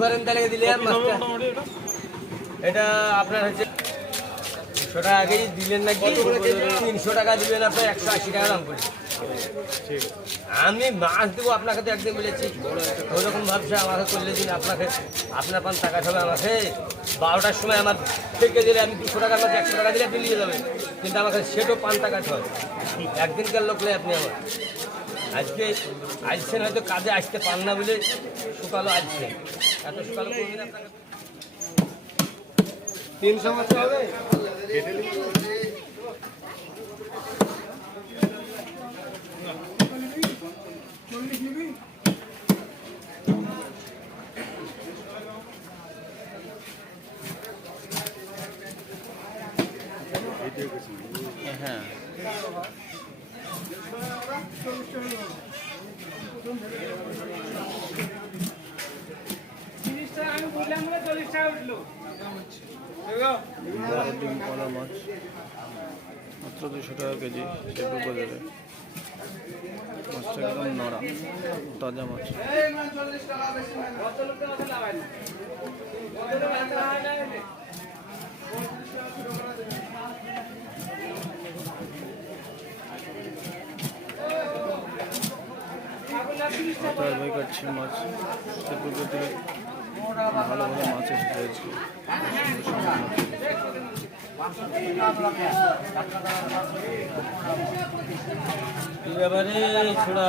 করেন তাহলে মাছটা এটা। আপনার হচ্ছে দুশো টাকা আগেই দিলেন নাকি? তিনশো টাকা দিবেন আপনার একশো আশি টাকা দাম করে। আমি মাছ দেবো আপনাকে তো একদিন বলেছি। ওরকম ভাবছে আমাকে করলে দিন আপনাকে আপনার পান টাকা হবে আমাকে। বারোটার সময় আমার থেকে দিলে আমি দুশো টাকার মধ্যে একশো টাকা দিলে আপনি নিয়ে যাবেন কিন্তু আমাকে সেটাও পান টাকা হয় একদিনকার লোক নয় আপনি আমার। আজকে আসছেন হয়তো কাজে আসতে পান না বলে সকালও আসছেন। এত সকালে তিনশো মাছ হবে? হ্যাঁ। কলা মাছ মাত্র দুশো টাকা কেজি শেপু বাজারে। মাছটা একদম নড়া তাজা মাছ। তার ভাই কাটছি মাছ। বাজারে ভালো ভালো মাছ আজকে কি ব্যাপারে ছোড়া